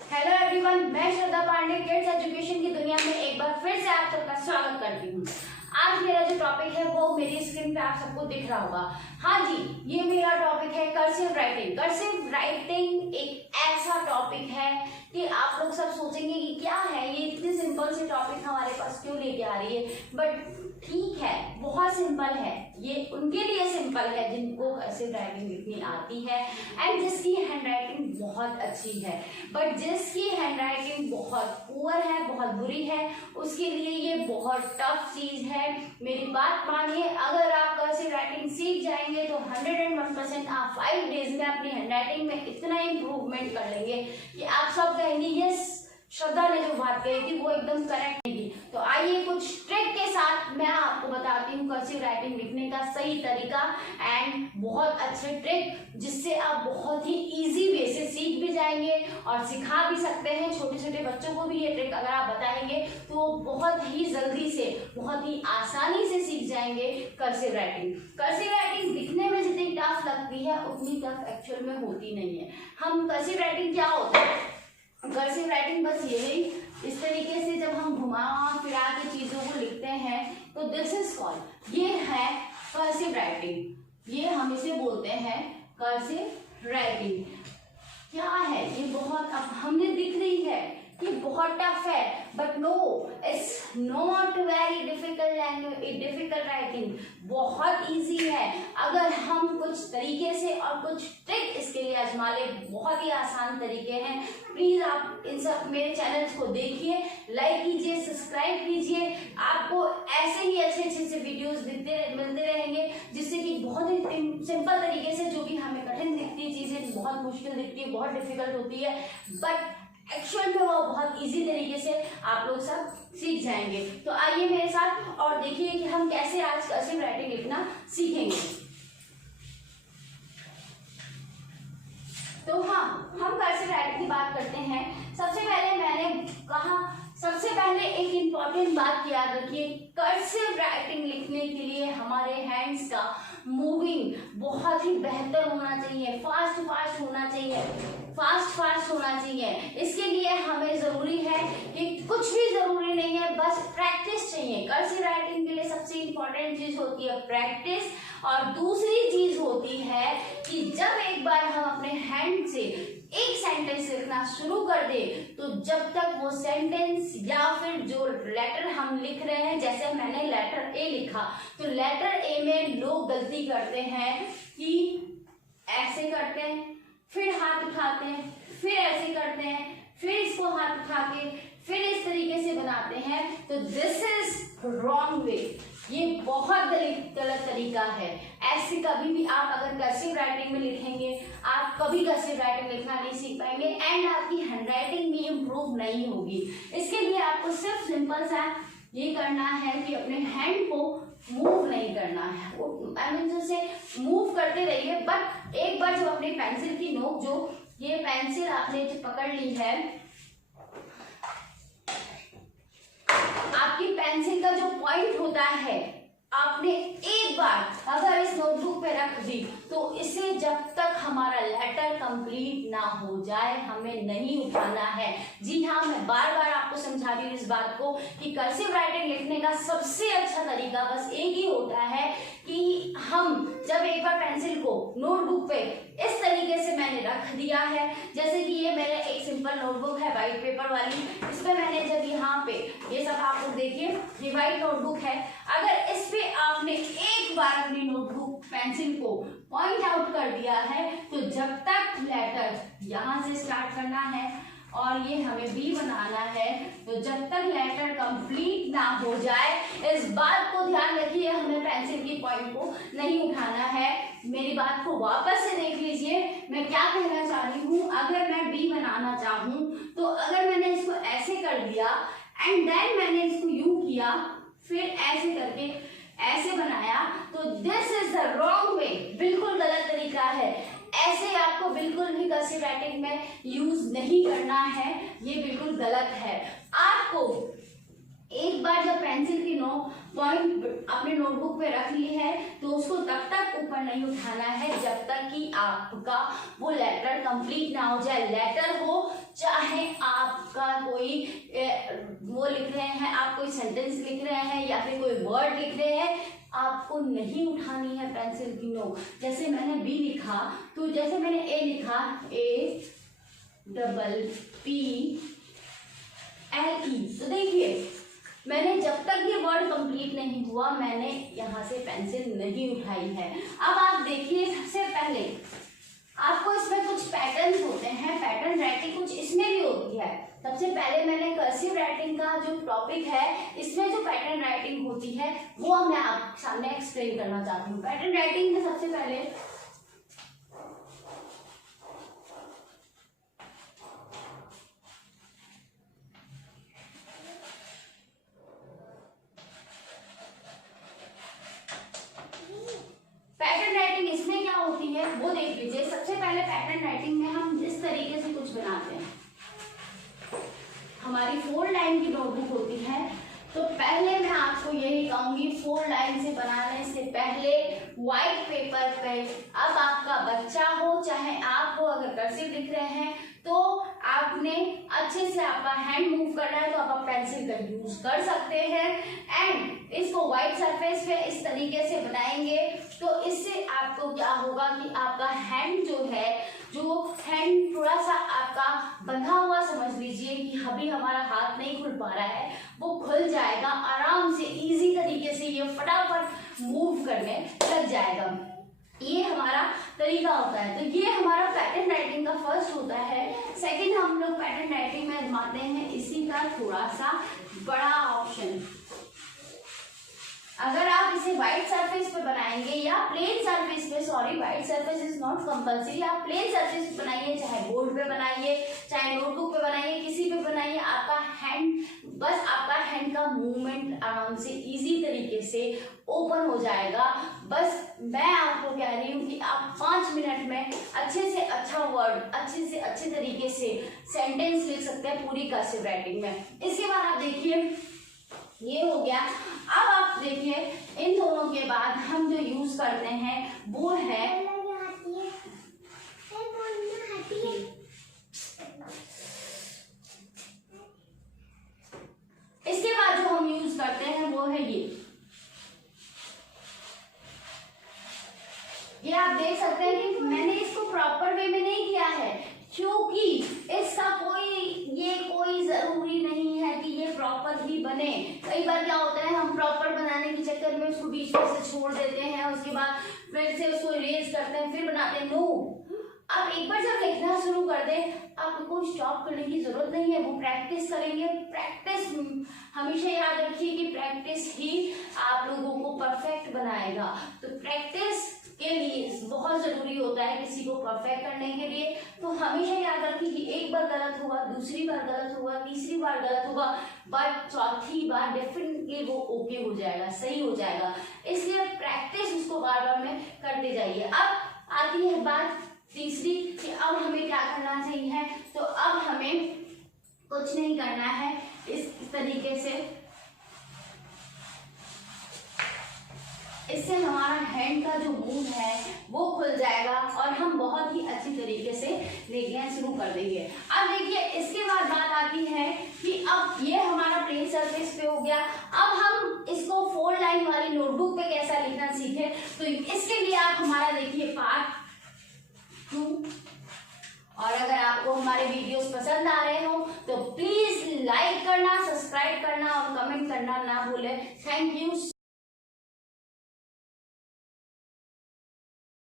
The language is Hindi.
हेलो एवरीवन, मैं श्रद्धा पांडे किड्स एजुकेशन की दुनिया में एक बार फिर से आप सबका स्वागत करती हूँ। आज मेरा जो टॉपिक है वो मेरी स्क्रीन पे आप सबको दिख रहा होगा। हाँ जी, ये मेरा टॉपिक है कर्सिव राइटिंग। कर्सिव राइटिंग एक ऐसा टॉपिक है कि आप लोग सब सोचेंगे कि क्या है ये, इतने सिंपल से टॉपिक हमारे पास क्यों लेके आ रही है। बट ठीक है, बहुत सिंपल है। ये उनके लिए सिंपल है जिनको कर्सिव राइटिंग लिखनी आती है एंड जिसकी हैंडराइटिंग बहुत अच्छी है। बट जिसकी हैंडराइटिंग बहुत पुअर है, बहुत बुरी है, उसके लिए ये बहुत टफ चीज है। मेरी बात मानिए, अगर आप कर्सिव राइटिंग सीख जाएंगे तो 101% आप 5 डेज में अपनी हैंडराइटिंग में इतना इंप्रूवमेंट कर लेंगे कि आप सब कहेंगे यस, श्रद्धा ने जो बात कही थी वो एकदम करेक्ट थी। तो आइए कुछ ट्रिक के साथ मैं आपको बताती हूँ कर्सिव राइटिंग लिखने का सही तरीका एंड बहुत अच्छे ट्रिक जिससे आप बहुत ही इजी वे से सीख भी जाएंगे और सिखा भी सकते हैं। छोटे छोटे बच्चों को भी ये ट्रिक अगर आप बताएंगे तो बहुत ही जल्दी से, बहुत ही आसानी से सीख जाएंगे कर्सिव राइटिंग। कर्सिव राइटिंग दिखने में जितनी टफ लगती है उतनी टफ एक्चुअल में होती नहीं है। हम कर्सिव राइटिंग क्या होता है, कर्सिव राइटिंग बस यही, इस तरीके से जब हम घुमा फिरा के चीजों को लिखते हैं तो दिस इज कॉल्ड, ये है कर्सिव राइटिंग। ये हम इसे बोलते हैं कर्सिव राइटिंग। क्या है ये, बहुत अब हमने दिख रही है कि बहुत टफ है, but no, it's not very difficult writing, बहुत इजी है। अगर हम कुछ तरीके से और कुछ ट्रिक इसके लिए आजमा ले, बहुत ही आसान तरीके हैं। प्लीज आप इन सब मेरे चैनल्स को देखिए, लाइक कीजिए, सब्सक्राइब कीजिए। आपको ऐसे ही अच्छे अच्छे से वीडियोस मिलते रहेंगे जिससे कि बहुत ही सिंपल तरीके से, जो भी हमें कठिन दिखती है चीजें, बहुत मुश्किल दिखती है, बहुत डिफिकल्ट होती है, बट एक्चुअल में वो बहुत इजी तरीके से आप लोग सब सीख जाएंगे। तो आइए मेरे साथ और देखिए कि हम कैसे आज कर्सिव राइटिंग लिखना सीखेंगे। तो हाँ, हम कर्सिव राइटिंग की बात करते हैं। सबसे पहले मैंने कहा, सबसे पहले एक इम्पॉर्टेंट बात याद रखिए, कर्सिव राइटिंग लिखने के लिए हमारे हैंड्स का मूविंग बहुत ही बेहतर होना चाहिए, फास्ट होना चाहिए। इसके लिए हमें जरूरी है कि कुछ भी जरूरी नहीं है, बस प्रैक्टिस चाहिए। कर्सिव राइटिंग के लिए सबसे इंपॉर्टेंट चीज होती है प्रैक्टिस, और दूसरी चीज होती है कि जब एक बार हम अपने हैंड से एक सेंटेंस लिखना शुरू कर दे तो जब तक वो सेंटेंस या फिर जो लेटर हम लिख रहे हैं, जैसे मैंने लेटर ए लिखा, तो लेटर ए में लोग गलती करते हैं कि ऐसे करते हैं, फिर हाथ उठाते हैं, फिर ऐसे करते हैं, फिर इसको हाथ उठा के फिर इस तरीके से बनाते हैं। तो दिस इज रॉन्ग वे, ये बहुत गलत तरीका है। ऐसे कभी भी आप अगर कर्सिव राइटिंग में लिखेंगे, आप कभी कर्सिव राइटिंग लिखना नहीं सीख पाएंगे एंड आपकी हैंडराइटिंग भी इम्प्रूव नहीं होगी। इसके लिए आपको सिर्फ सिंपल सा ये करना है कि अपने हैंड को मूव नहीं करना है, आई मीन जैसे मूव करते रहिए, बट एक बार जब अपनी पेंसिल की नोक, जो ये पेंसिल आपने पकड़ ली है, आपकी पेंसिल का जो पॉइंट होता है, आपने एक बार अगर इस नोटबुक पे रख दी तो इसे जब तक हमारा लेटर कंप्लीट ना हो जाए हमें नहीं उठाना है। जी हाँ, मैं बार बार आपको समझा रही हूँ इस बात को कि कर्सिव राइटिंग लिखने का सबसे अच्छा तरीका बस एक ही होता है कि हम जब एक बार पेंसिल को नोटबुक पे इस तरीके से मैंने रख दिया है, जैसे कि ये मेरे एक सिंपल नोटबुक है व्हाइट पेपर वाली, इसमें मैंने जब यहाँ पे ये सब आप लोग देखिए, ये व्हाइट नोटबुक है, अगर इस पे आपने एक बार अपनी नोटबुक पेंसिल को पॉइंट आउट कर दिया है तो जब तक लेटर यहाँ से स्टार्ट करना है और ये हमें बी बनाना है, तो जब तक लेटर कंप्लीट ना हो जाए, इस बात को ध्यान रखिए, हमें पेंसिल की पॉइंट को नहीं उठाना है। मेरी बात को वापस से देख लीजिए, मैं क्या कहना चाह रही हूँ। अगर मैं बी बनाना चाहूँ तो अगर मैंने इसको ऐसे कर दिया एंड देन मैंने इसको यूं किया, फिर ऐसे करके ऐसे बनाया, तो this is the wrong way, बिल्कुल गलत तरीका है। ऐसे आपको बिल्कुल भी कर्सिव राइटिंग में यूज नहीं करना है, ये बिल्कुल गलत है। आपको एक बार जब पेंसिल की पॉइंट अपने नोटबुक पे रख ली है तो उसको तब तक ऊपर नहीं उठाना है जब तक कि आपका वो लेटर कंप्लीट ना हो जाए। लेटर हो चाहे आपका कोई वो लिख रहे हैं, आप कोई सेंटेंस लिख रहे हैं या फिर कोई वर्ड लिख रहे हैं, आपको नहीं उठानी है पेंसिल की नोक। जैसे मैंने बी लिखा तो जैसे मैंने ए लिखा APPLE, तो देखिए मैंने जब तक ये वर्ड कंप्लीट नहीं हुआ मैंने यहाँ से पेंसिल नहीं उठाई है। अब आप देखिए सबसे पहले आपको इसमें कुछ पैटर्न्स होते हैं, पैटर्न राइटिंग कुछ इसमें भी होती है। सबसे पहले मैंने कर्सिव राइटिंग का जो टॉपिक है इसमें जो पैटर्न राइटिंग होती है वो मैं आपके सामने एक्सप्लेन करना चाहती हूँ। पैटर्न राइटिंग में सबसे पहले वो देख लीजिए। सबसे पहले पैटर्न राइटिंग में हम इस तरीके से कुछ बनाते हैं। हमारी 4 लाइन की नोटबुक होती है तो पहले मैं आपको यही कहूंगी 4 लाइन से बनाने से पहले व्हाइट पेपर पे, अब आपका बच्चा हो चाहे आप हो, अगर कर्सिव लिख रहे हैं तो आपने अच्छे से आपका हैंड मूव करना है तो आप पेंसिल का यूज कर सकते हैं। एंड इसको व्हाइट सरफेस पे इस तरीके से बनाएंगे तो इससे आपको क्या होगा कि आपका हैंड जो है, जो हैंड थोड़ा सा आपका बंधा हुआ समझ लीजिए कि अभी हमारा हाथ नहीं खुल पा रहा है, वो खुल जाएगा आराम से, इजी तरीके से ये फटाफट मूव करने लग जाएगा। ये हमारा तरीका होता है। तो ये हमारा पैटर्न राइटिंग का फर्स्ट होता है। सेकंड हम लोग पैटर्न राइटिंग में आजमाते हैं इसी का थोड़ा सा बड़ा ऑप्शन। अगर आप इसे व्हाइट सरफेस पे बनाएंगे या प्लेन सरफेस पे, sorry white surface is not compulsory, आप प्लेन सरफेस पे बनाइए, चाहे बोर्ड पे बनाइए, चाहे नोटबुक पे बनाइए, किसी पे बनाइए, आपका हैंड, बस आपका हैंड का मूवमेंट आराम से इजी तरीके से ओपन हो जाएगा। बस मैं आपको कह रही हूँ कि आप 5 मिनट में अच्छे से अच्छा वर्ड, अच्छे से अच्छे तरीके से सेंटेंस लिख सकते हैं पूरी कर्सिव राइटिंग में। इसके बाद आप देखिए ये हो गया। अब आप देखिए इन दोनों के बाद हम जो यूज करते हैं वो है इसके बाद जो हम यूज करते हैं वो है ये आप देख सकते हैं कि मैंने इसको प्रॉपर वे में नहीं किया है क्योंकि इसका कोई जरूरी नहीं है कि ये प्रॉपर ही बने। कई बार क्या होता है हम प्रॉपर बनाने के चक्कर में उसको बीच में से छोड़ देते हैं, उसके बाद फिर से उसको इरेज करते हैं, फिर बनाते हैं। नो, आप एक बार जब लिखना शुरू कर दें आपको स्टॉप करने की जरूरत नहीं है, वो प्रैक्टिस करेंगे। प्रैक्टिस हमेशा याद रखिए कि प्रैक्टिस ही आप लोगों को परफेक्ट बनाएगा। तो प्रैक्टिस के लिए बहुत जरूरी होता है किसी को परफेक्ट करने के लिए। तो हमेशा याद रखिए कि एक बार गलत हुआ, दूसरी बार गलत हुआ, तीसरी बार गलत हुआ, बट चौथी बार डेफिनेटली वो ओके हो जाएगा, सही हो जाएगा। इसलिए प्रैक्टिस उसको बार बार में करते जाइए। अब आती है बात तीसरी कि अब हमें क्या करना चाहिए। तो अब हमें कुछ नहीं करना है, इस तरीके से इससे हमारा हैंड का जो मूव है वो खुल जाएगा और हम बहुत ही अच्छी तरीके से लिखना शुरू कर देंगे। अब देखिए इसके बाद बात आती है कि अब ये हमारा प्लेन सरफेस पे हो गया। अब हम इसको 4 लाइन वाली नोटबुक पे कैसा लिखना सीखे। तो इसके लिए आप हमारा देखिए पार्ट 2। और अगर आपको हमारे वीडियोस पसंद आ रहे हो तो प्लीज लाइक करना, सब्सक्राइब करना और कमेंट करना ना भूलें। Thank you.